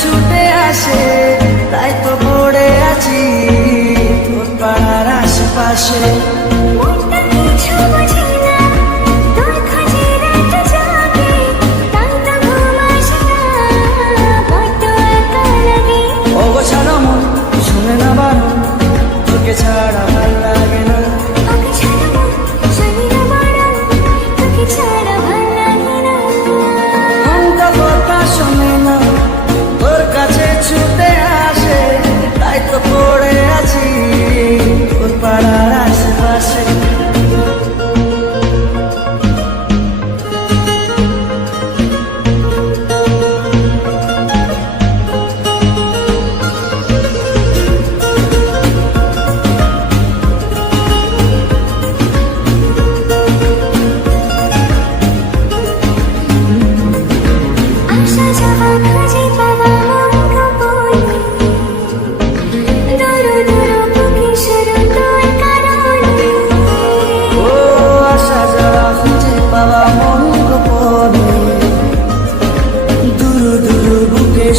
ছুটে আসে তাই তো পড়ে আছি তোর পাড়ার আশেপাশে। ওগো ছাড়ো মন শুনে না বারণ, তোকে ছাড়া ভাল লাগে না। মনটা কথা শোনে না, তোর কাছে ছুটে আসে তাই তো পড়ে আছি তোর পাড়ার আশেপাশে।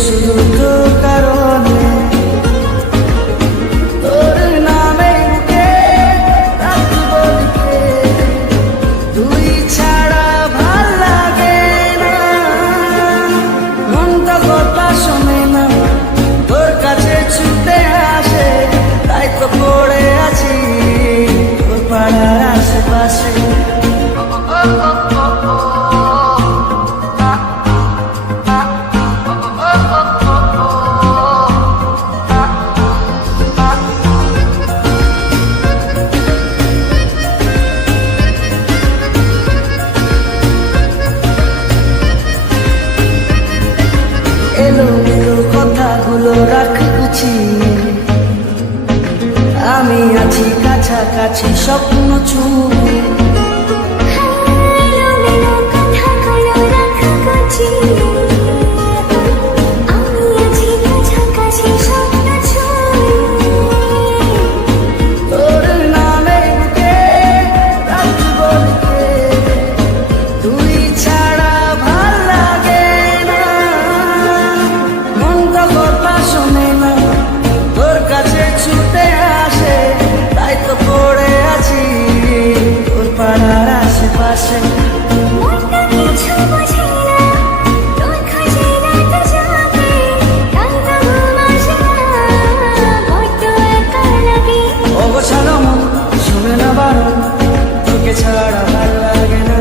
শুধু তোর কারণে তোর নামে বুকে রাখব লিখে, তুই ছাড়া ভাল লাগে না। মনটা কথা শোনে না, তোর কাছে ছুটে আসে তাই তো পড়ে আছি তোর পাড়ার আশেপাশে। এলোমেলো কথাগুলো রাখ গুছিয়ে, আমি আছি কাছাকাছি স্বপ্ন ছুঁয়ে। তোর নামে বুকে রাখব লিখে, তুই ছাড়া ভাল লাগে না। মনটা কথা শোনে না, তোর কাছে ছুটে আসে তাই তো পড়ে আছি তোর পাড়ার আশেপাশে। ওগো ছাড়ো মন শুনে না বারণ, তোকে ছাড়া ভাল লাগে না।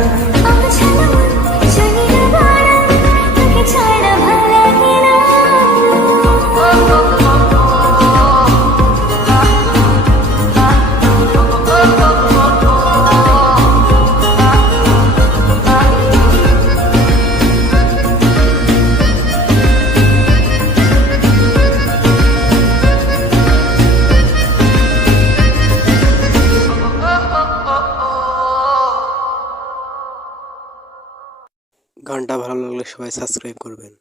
গানটা ভালো লাগলে সবাই সাবস্ক্রাইব করবেন।